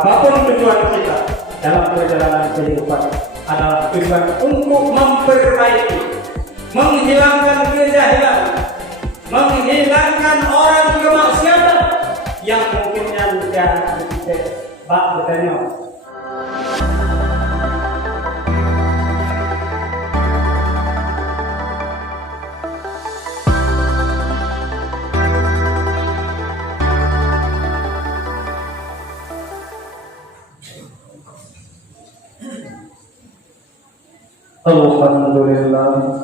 apapun tujuan kita dalam perjalanan kehidupan adalah tujuan untuk memperbaiki, menghilangkan kejahilan, menghilangkan orang kemaksiatan yang mungkinnya bukan kita bak bertanya. Alhamdulillah,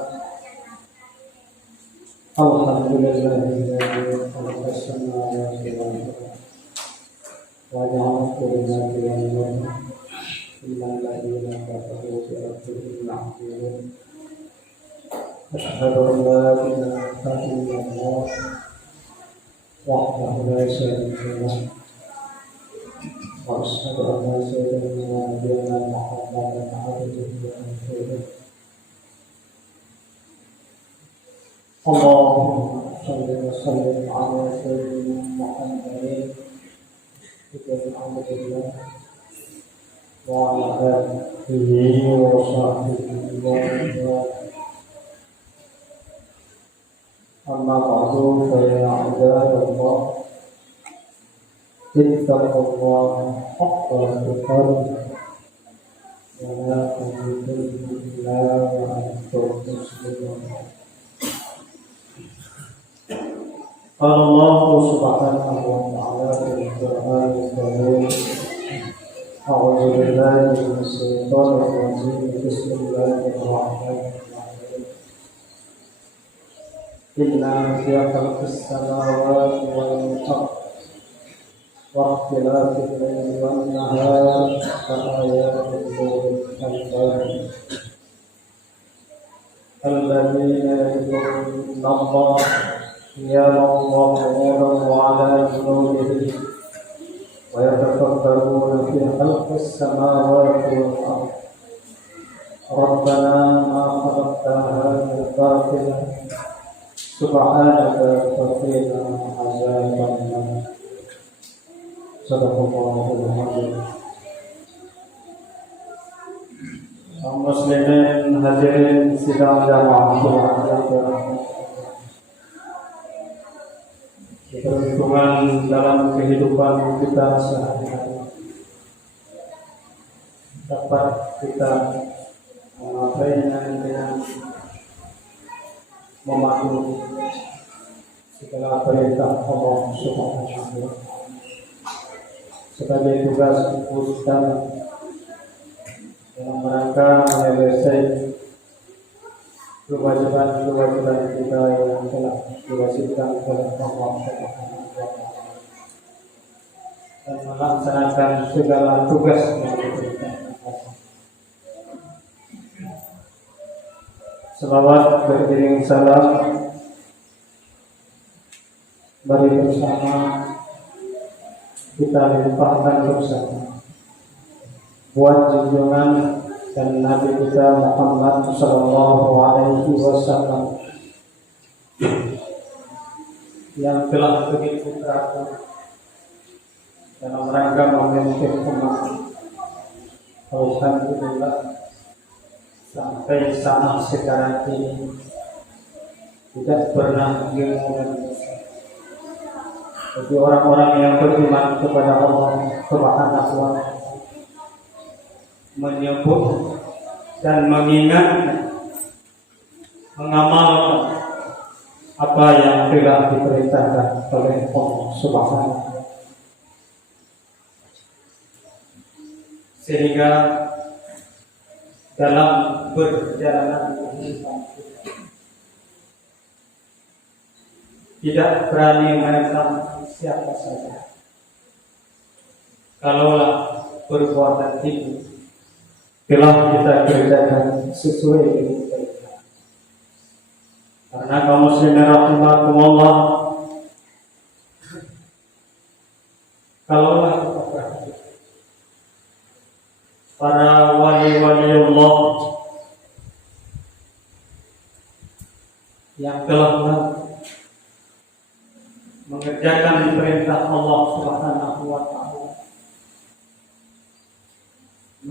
alhamdulillah, alhamdulillah, wajah kurnia Tuhan, iman lagi yang dapat dilakukan. Asyhadu an la ilaha illallah wahdahu la syarika lah, wa asyhadu anna sayyidina Muhammadan abduhu wa rasuluh. Allahumma shalli wa sallim ala sayyidina Muhammadin wa ala alihi wa sahbihi wa sallam. Amma ba'du, fa ya ibadallah, ittaqullaha haqqa tuqatih wa la tamutunna illa wa antum muslimun. Allah subhanahu wa ta'ala fil Qur'anil Karim, a'udzu billahi minasy syaithanir rajim, bismillahirrahmanirrahim. Inna fi khalqis samawati wal ardi wa ikhtilafil layli wan nahari la ayatin liulil albab alladzina yadhkuruna Allaha qiyaman wa qu'udan wa 'ala junubihim wa yatafakkaruna fi khalqis samawati wal ardi rabbana ma khalaqta hadha batila subhanaka faqina azabannar. Sadaqallahul azim. Kaum muslimin hadirin sidang jamaah Jumat, keberuntungan dalam kehidupan kita sehari-hari dapat kita mengapainya dengan mematuhi segala perintah Allah Subhanahu wa ta'ala sebagai tugas utama dalam rangka menyelesaikan kewajiban kita yang telah diwajibkan oleh Allah Subhanahu wa ta'ala dan melaksanakan segala tugas yang diberikan. Salawat beriring salam mari bersama kita limpahkan bersama buat junjungan dan Nabi kita Muhammad sallallahu alaihi wasallam yang telah begitu teratur dalam rangka memimpin umat. Alhamdulillah, sampai saat sekarang ini tidak pernah diumumkan bagi orang-orang yang beriman kepada Allah Subhanahu wa ta'ala menyebut dan mengingat, mengamalkan apa yang telah diperintahkan oleh Allah Subhanahu wa ta'ala, sehingga dalam perjalanan kehidupan tidak berani menentang siapa saja kalaulah perbuatan itu telah kita kerjakan sesuai dengan perintah. Karena kaum muslimin rahimakumullah, kalaulah kita perhatikan para wali-wali Allah yang telah mengerjakan perintah Allah Subhanahu wa ta'ala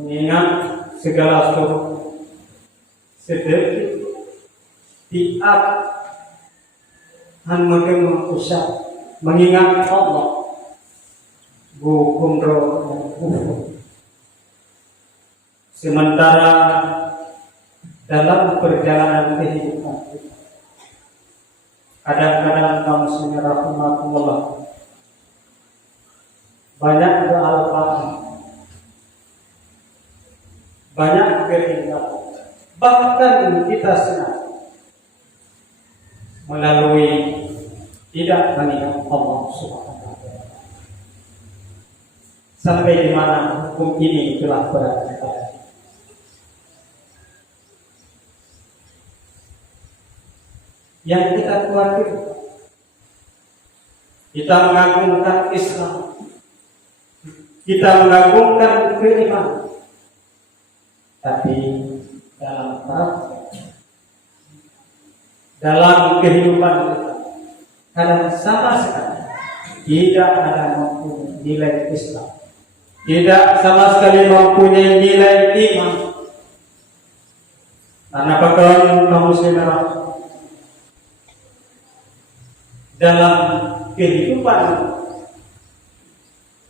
mengingat segala sesuatu sedetik tiap mendengar usah mengingat Allah hukum roh dan kufur. Sementara dalam perjalanan kehidupan kita, kadang-kadang kaum muslimin rahimakumullah banyak kealpaan, banyak ketinggalan, bahkan kita senang melalui tidak mengingat Allah Subhanahu wa Ta'ala. Sampai di mana hukum ini telah berada pada kita. Yang kita khawatir, kita mengagungkan Islam, kita mengagungkan keimanan, tapi dalam praktek, dalam kehidupan kita, kadang sama sekali tidak ada mempunyai nilai Islam, tidak sama sekali mempunyai nilai iman. Karena bakalan kaum muslimin dalam kehidupan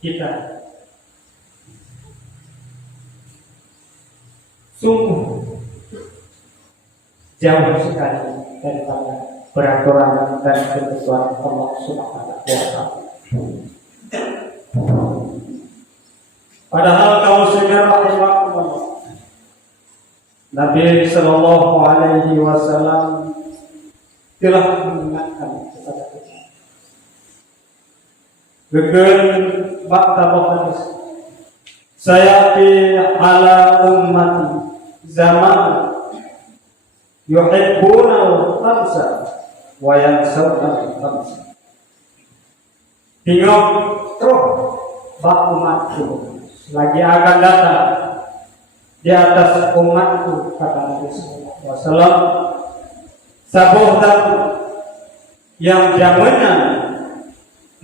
kita sungguh jauh sekali daripada peraturan dan ketentuan Allah Subhanahu wa Ta'ala. Padahal kaum muslimin rahimakumullah, Nabi sallallahu alaihi wasallam telah mengingatkan kepada kita. Gegen bakta hadis, saya fi ala ummati zaman yuhibbuna al-khamsa wa yansawna al-khamsa. Tinggal terus bak umatku lagi akan datang di atas umatku, kata Nabi sallallahu alaihi wasallam, sabuh yang jamannya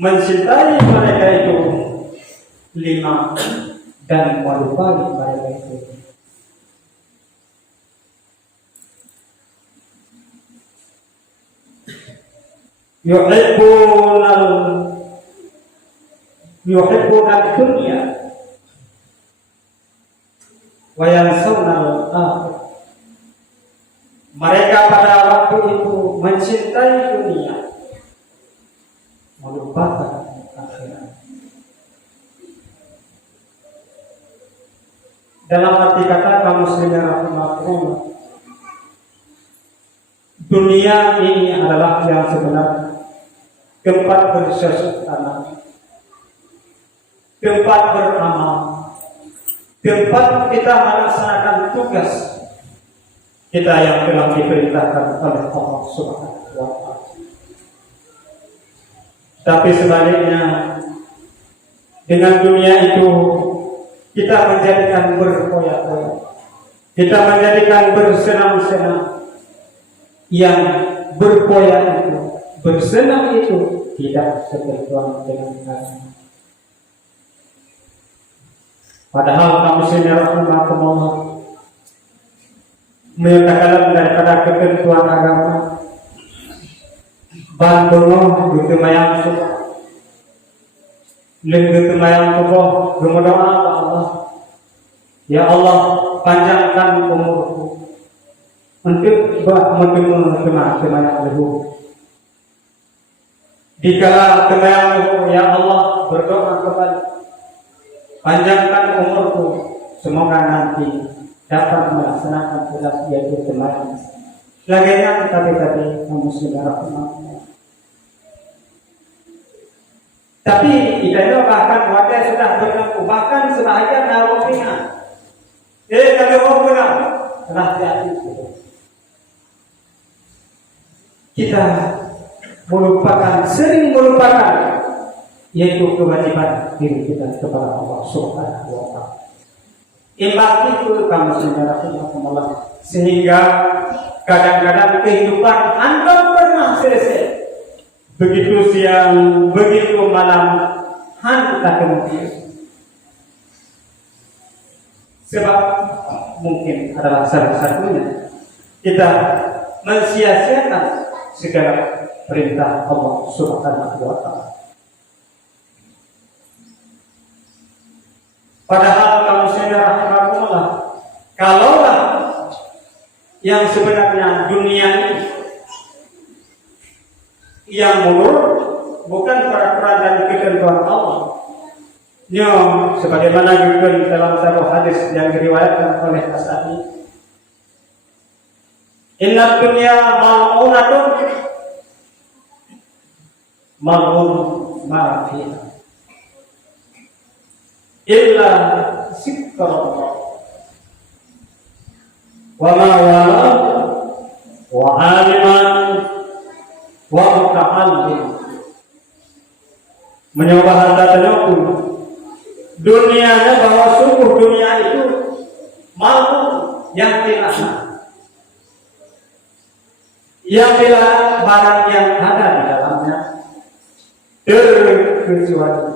mencintai mereka itu 5 dan melupai mereka itu. Yuhibbuna dunya wa yansawna al-akhirah. Mereka pada waktu itu mencintai dunia, melupakan akhirat. Dalam arti kata kaum muslimin rahimakumullah, dunia ini adalah yang sebenarnya tempat bercocok tanam, tempat beramal, tempat kita melaksanakan tugas kita yang telah diperintahkan oleh Allah Subhanahu wa Ta'ala. Tapi sebaliknya, dengan dunia itu kita menjadikan berfoya-foya, kita menjadikan bersenang-senang. Yang berfoya itu, bersenang itu tidak sebertuan dengan agama. Padahal kaum muslimin rahimakumullah, menyatakan daripada ketentuan agama ban bungo gitu mayang suka gitu mayang kopo berdoa kepada Allah, ya Allah panjangkan umurku untuk mendengar kemayang lehu. Dikala kemayang lehu, ya Allah berdoa kepada panjangkan umurku, semoga nanti dapat melaksanakan tugas yaitu kemayang. Laganya tapi muslimin rahimakumullah. Tapi kita bahkan wadah sudah berlaku, bahkan sebahagian narapidana. Kalau orang telah jadi kita sering melupakan yaitu kewajiban diri kita kepada Allah Subhanahu wa Ta'ala. Imbang itu kaum muslimin rahimakumullah, sehingga kadang-kadang kehidupan Anda pernah selesai. Begitu siang, begitu malam, Anda kemudian Sebab mungkin adalah salah satunya kita mensia-siakan segala perintah Allah Subhanahu wa Ta'ala. Padahal kamu sendiri rahimakumullah, kalaulah yang sebenarnya dunia ini yang mundur bukan peraturan dan ketentuan Allah. Sebagaimana juga dalam satu hadis yang diriwayatkan oleh As-Sa'di, inna dunya mal'unatun mal'un ma fiha illa zikrullah wa ma wala wa aliman wa muta'allim. Mencoba hantatannya dunianya, bahwa sungguh dunia itu mampu yang dilarang, yang dilarang barang yang ada di dalamnya, terkecuali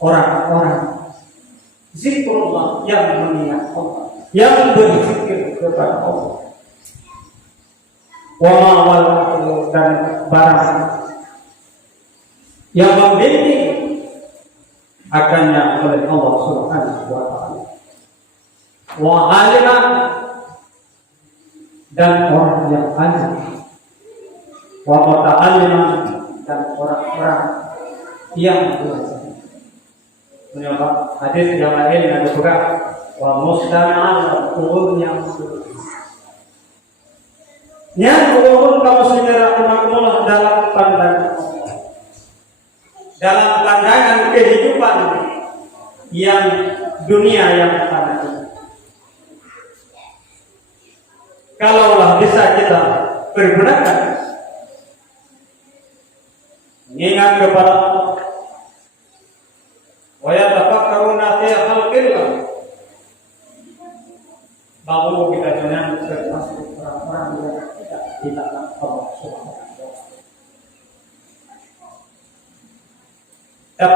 orang-orang zikrullah yang mengingat Allah, yang berzikir kepada Allah. Wa ma'wal dan barang yang membimbing akannya oleh Allah Subhanahu wa Ta'ala. Wa aliman dan orang yang alim, wa muta'alliman dan orang-orang yang belajar. Menyoba hadis yang lain yang juga wa mustami'an dan turun yang turun kamu sendiri rahimakumullah dalam pandangan kehidupan yang dunia yang fana ini. Kalaulah bisa kita pergunakan mengingat kepada Allah, wa yatafakkaruna fi khalqillah, bahwa kita jangan termasuk orang-orang yang tidak Allah Subhanahu wa Ta'ala. Tak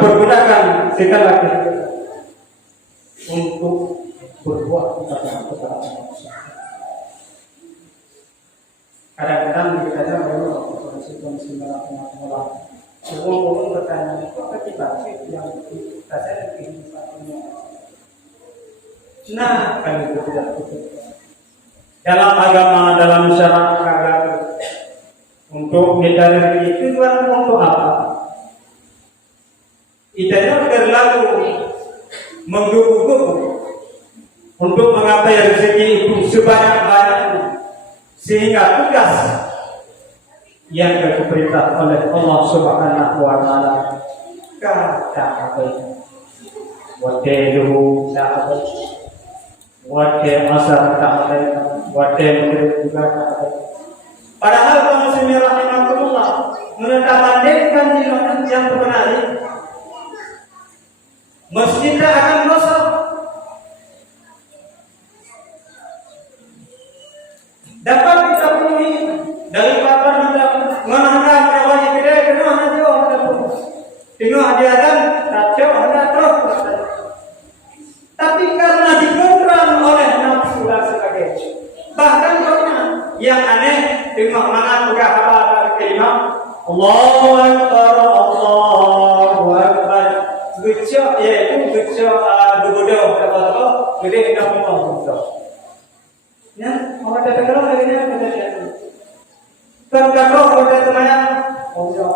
pergunakan segala kita untuk berbuat kepada Allah. Kadang-kadang kita jauh kondisi malah semua bertanya, apa kita yang kita sadar kehidupannya? Nah, kan itu tidak betul. Dalam agama, dalam syariat agama, untuk mencari itu tujuan untuk apa? Kita terlalu menggebu-gebu untuk menggapai rezeki itu sebanyak-banyaknya, sehingga tugas yang diperintah oleh Allah Subhanahu wa Ta'ala kata apa? Wadehu kata, wade asar kata, wade maghrib juga kata. Padahal kamu sendiri rahimakumullah menetapkan yang benar, masjidnya akan rosak. Dapat kita penuhi dari kapan kita menangkap kawan yang tidak kenal hati orang terpuluh. Tengok hadiatan, tak jauh ada terus. Tapi karena digeram oleh nafsu dan sebagainya. Bahkan karena yang aneh, tengok mana juga apa kelimah Allahu Akbar, Allahu Akbar. Gecok, yaitu gecok dodo apa-apa, gede kita ngomong gecok. Ya, orang datang kalau lagi ni kita lihat. Kalau kita temannya, Allah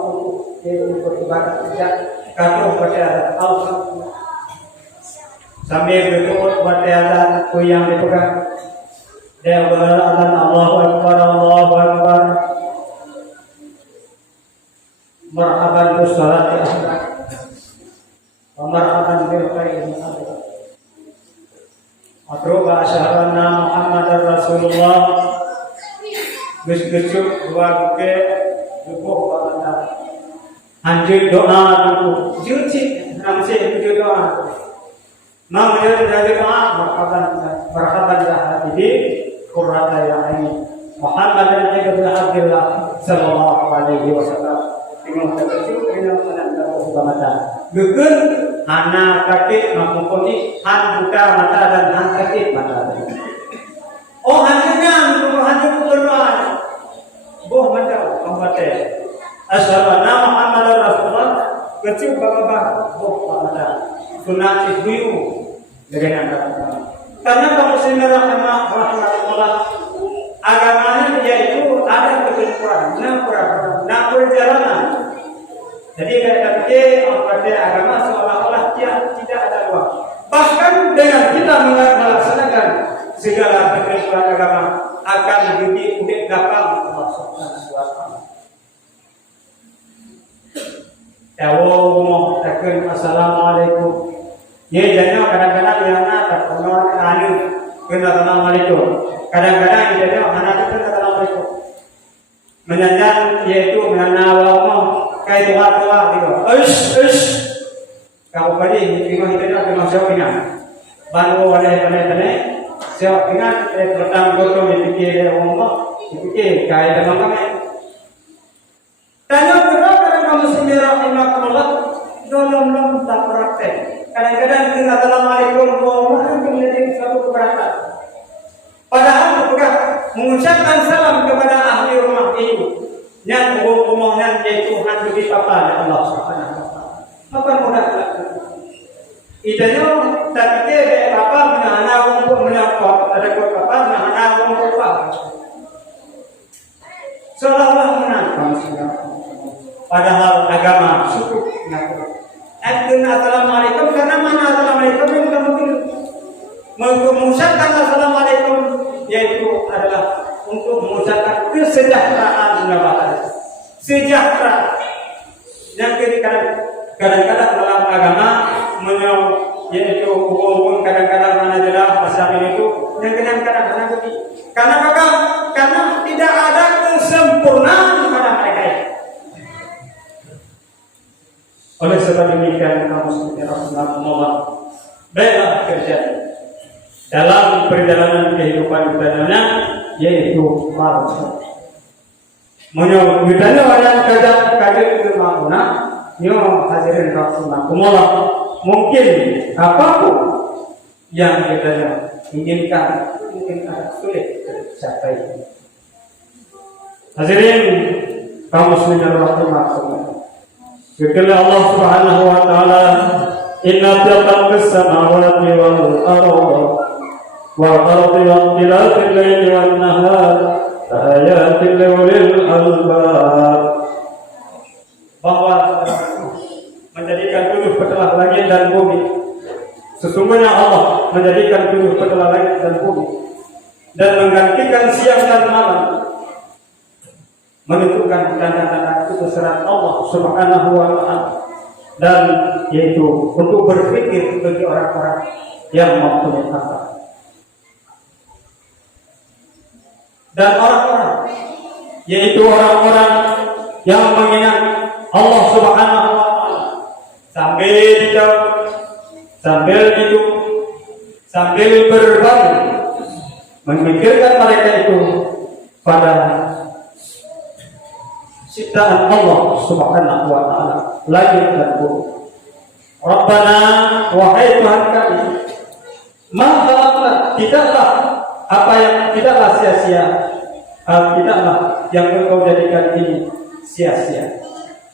dia beribadah sejak kalau pada Alhamdulillah. Sambil berdoa pada azan yang dipegang. Dia berdoa Allahu Akbar, Allahu Akbar. Marhaban bis salati ahmad. Wa marhaban bil khairin ahmad. Adroba asyhadanna Muhammadar Rasulullah. Gus-gusuk dua buke dubuh pada anjing doa dubuh juci namanya itu doa. Namanya dari doa marhaban ya habibi qurrata ya aini Muhammad ibn Abdullah sallallahu alaihi wasallam. Dengan terkejut dengan menanda subhanahu. Gugur hana kakek mamukoni han buta mata dan han kakek mata. Oh hanya berdoa. Boh mata ambate. Asyhadu anna Muhammadar Rasulullah. Kecil bapa boh mata. Sunat ibu dengan anda. Karena kaum muslimin rahimahullah, agamanya yaitu ada ketentuan, nah perjalanan. Jadi kata agama seolah-olah tidak ada ruang. Bahkan dengan kita melaksanakan segala ketentuan agama akan lebih mudah dapat memasukkan suasana. Tawo takkan assalamualaikum. Ya jadinya kadang-kadang yang tak pernah kali kena assalamualaikum. Kadang-kadang jadinya anak itu kena assalamualaikum. Menyanyikan yaitu menanawa kayak tua-tua gitu. Ush. Kau tadi lima kita kena siapingan. Baru ada siapingan pertama gotong dipikir ngomong, dipikir kayak teman kami. Tanya berapa kamu sendiri rahimahullah belum tak praktek. Kadang-kadang kita assalamualaikum warahmatullahi menjadi suatu keberatan. Padahal juga mengucapkan salam kepada ahli rumah itu yang umumnya yaitu Tuhan lebih papa Allah Subhanahu wa taala. Apa mudah idanya tapi dia papa menana untuk menyapa ada papa menana untuk papa. Seolah-olah menang padahal agama suku ngaku. Assalamualaikum karena mana assalamualaikum yang kamu mengucapkan assalamualaikum yaitu adalah untuk mengucapkan kesejahteraan nabata. Sejahtera yang kadang-kadang dalam agama yaitu hukum kadang-kadang mana jelas pasal itu yang kadang-kadang mana bukti. Karena apa? Karena tidak ada kesempurnaan pada mereka. Oleh sebab demikian kamu seperti Rasulullah bela terjadi dalam perjalanan kehidupan dunia yaitu manusia. Menyebutnya orang kaget ke mana? Nyo hadirin Rasulullah. Mungkin apapun yang kita inginkan mungkin agak sulit tercapai. Hadirin kaum muslimin rahimakumullah. Sekali Allah Subhanahu wa taala inna fi khalqis samawati wal ardi wa ikhtilafil laili wan nahar ayatin liulil albab. Bahwa menjadikan 7 petelah langit dan bumi. Sesungguhnya Allah menjadikan 7 petelah langit dan bumi dan menggantikan siang dan malam, menentukan tanda-tanda kebesaran Allah Subhanahu wa taala dan yaitu untuk berpikir bagi orang-orang yang mempunyai akal. Dan orang-orang yaitu orang-orang yang mengingat Allah Subhanahu wa taala sambil hidup, sambil berbagi, memikirkan mereka itu pada ciptaan Allah Subhanahu wa taala langit dan bumi. Rabbana wahai Tuhan kami, ma khalaqta tidaklah sia-sia, tidaklah yang Engkau jadikan ini sia-sia.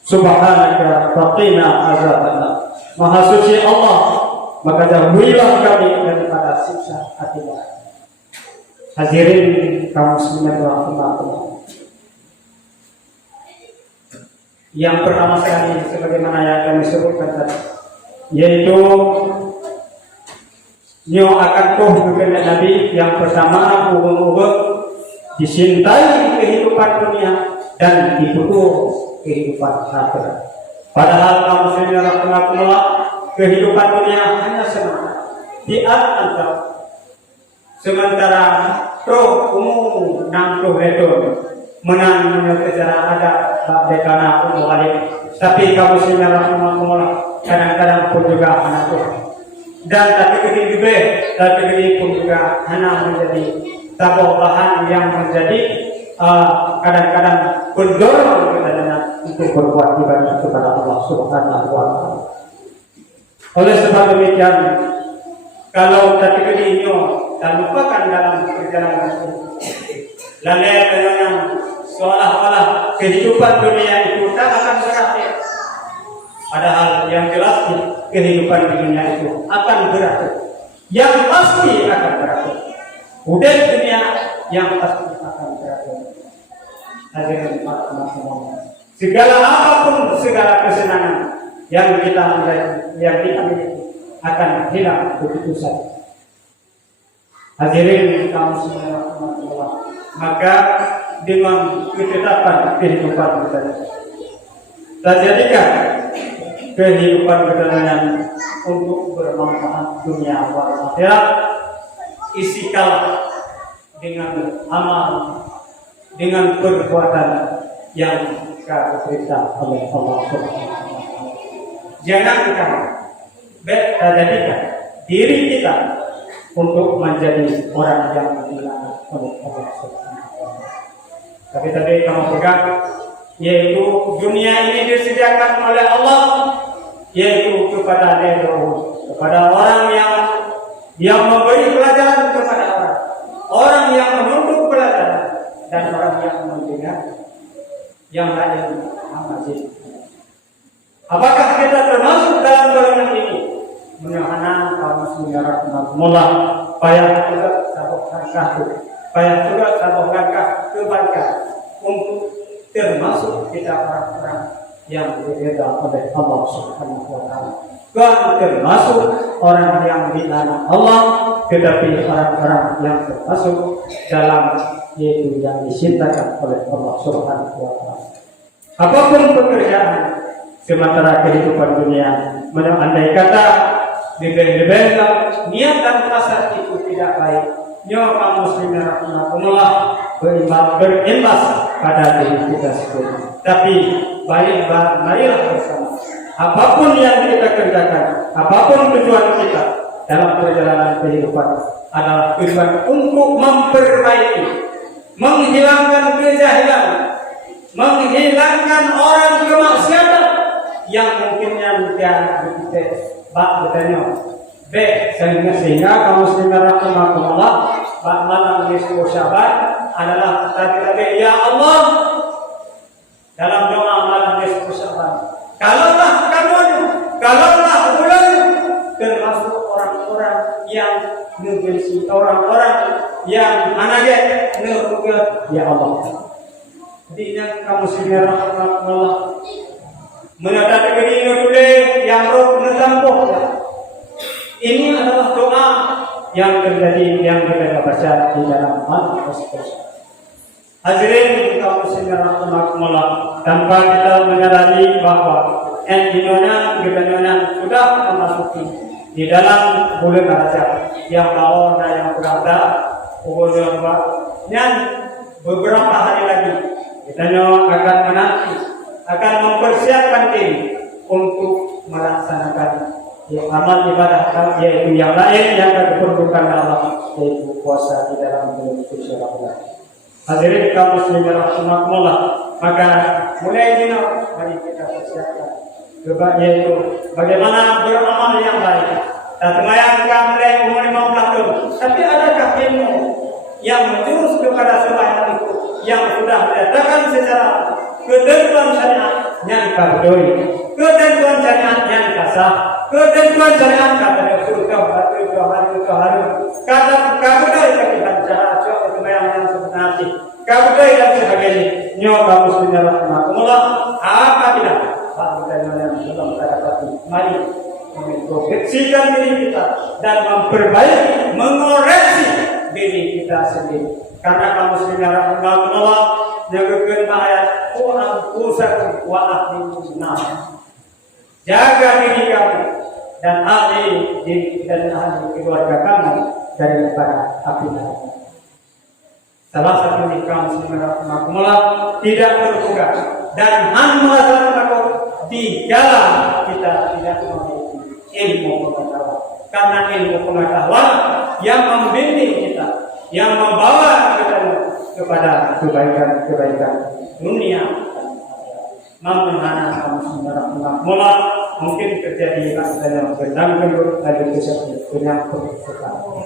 Subhanaka faqina azabannar. Maha suci Allah, maka jauhilah kami daripada siksa api neraka. Hadirin kaum muslimin rahimakumullah. Yang pertama sekali sebagaimana yang kami sebutkan tadi, yaitu nyo akan kepada Nabi yang pertama ubah dicintai kehidupan dunia dan dibutuh kehidupan akhirat. Padahal kaum muslimin rahimakumullah, kehidupan dunia hanya sementara. Sementara roh umum nang roh redon menang secara ada dekana umum alim. Tapi kaum muslimin rahimakumullah kadang-kadang pun juga anak roh. Dan tapi kediri pun juga hanya menjadi tabung bahan yang menjadi kadang-kadang mendorong kita untuk berbuat ibadah kepada Allah Subhanahu wa taala. Oleh sebab demikian, kalau ketika dinyo dan lupakan dalam perjalanan itu, lalai dengan seolah-olah kehidupan dunia itu tak akan berakhir. Padahal yang jelas kehidupan di dunia itu akan berakhir. Yang pasti akan berakhir. Udah dunia yang pasti akan berakhir. Hadirin segala apapun, segala kesenangan yang kita miliki akan hilang begitu saja. Hadirin kaum semua, maka dengan ketetapan kehidupan kita, kita jadikan kehidupan kita yang untuk bermanfaat dunia dan akhirat. Isikalah dengan amal, dengan perbuatan yang diperintah oleh Allah Subhanahu wa Ta'ala. Jangankan jadikan diri kita untuk menjadi orang yang dilarang oleh Allah Subhanahu wa Ta'ala. Tapi tadi kamu pegang, yaitu dunia ini disediakan oleh Allah, yaitu kepada kepada orang yang memberi pelajaran kepada orang yang menuntut pelajaran, dan orang yang mendengar yang lain amazing. Apakah kita termasuk dalam golongan ini? Mudah-mudahan kaum muslimin rahimahumullah, payah juga sabukkan kaki, payah juga sabukkan kebaikan untuk termasuk kita orang-orang yang diridha oleh Allah Subhanahu wa Ta'ala. Bukan termasuk orang yang dilarang Allah, tetapi orang-orang yang termasuk dalam yaitu yang dicintakan oleh Allah Subhanahu wa Ta'ala. Apapun pekerjaan sementara kehidupan dunia, andai kata diberi niat dan pasar itu tidak baik, nyawa kaum muslimin rahimahumullah berimbas pada diri kita sendiri. Tapi marilah bersama. Apapun yang kita kerjakan, apapun tujuan kita dalam perjalanan kehidupan adalah tujuan untuk memperbaiki, menghilangkan kejahilan, menghilangkan orang kemaksiatan yang mungkinnya menjadi bertanya. Sehingga kaum muslimin rahimahumullah, malam nisfu Syaban adalah tadi ya Allah dalam doa malam nisfu Syaban. Kalaulah bulan termasuk orang-orang yang ngebenci, orang-orang yang anaknya ngerugat ya Allah. Jadi yang kamu sendiri rahmatullah menadakan diri dulu yang roh mentampuh. Ini adalah doa yang terjadi yang kita baca di dalam Al-Qur'an. Hadirin kaum muslimin rahimahumullah, tanpa kita menyadari bahwa Indonesia sudah memasuki di dalam bulan Rajab yang lawan dan yang berada dan beberapa hari lagi kita akan menanti, akan mempersiapkan diri untuk melaksanakan amal ibadah yaitu yang lain yang diperlukan Allah, yaitu puasa di dalam bulan suci Ramadan. Hadirin kaum muslimin rahimahumullah, maka mulai ini mari kita persiapkan yaitu bagaimana beramal yang baik. Tak terbayangkan mulai umur 15 tahun, tapi adakah ilmu yang menjurus kepada sembahyang itu yang sudah diletakkan secara ketentuan syariat yang kabdoi, ketentuan syariat yang kasar, ketentuan syariat kata surga kata kabdoi ketika cara sembahyang yang sebenarnya kabdoi dan sebagainya. Nyawa kaum muslimin rahimahumullah, apabila kita yang belum terdapati, mari mengintrospeksikan diri kita dan memperbaiki, mengoreksi diri kita sendiri. Karena kaum muslimin rahimahumullah nyebutkan ayat anfusakum wa ahlikum nar. Jaga diri kamu dan ahli keluarga kamu daripada api neraka. Salah satu di kaum muslimin rahimahumullah tidak bertugas dan merasa takut di jalan kita tidak memiliki ilmu pengetahuan. Karena ilmu pengetahuan yang membimbing kita, yang membawa kita kepada kebaikan dunia dan akhirat. Namun kaum muslimin rahimahumullah, mungkin terjadi masalah gendam gendut ada penyakit sekali.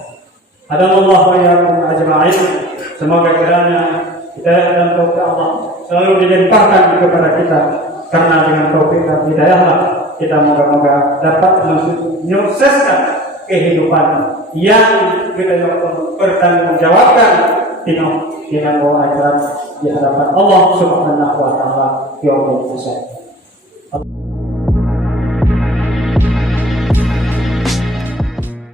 Hadallahu wa iyyakum ajma'in. Semoga kiranya hidayah dan taufik Allah selalu dilimpahkan kepada kita, karena dengan taufik dan hidayahlah kita moga-moga dapat menyukseskan kehidupan yang kita bertanggungjawabkan dengan bawa ajaran di hadapan Allah Subhanahu wa taala yaumul hisab.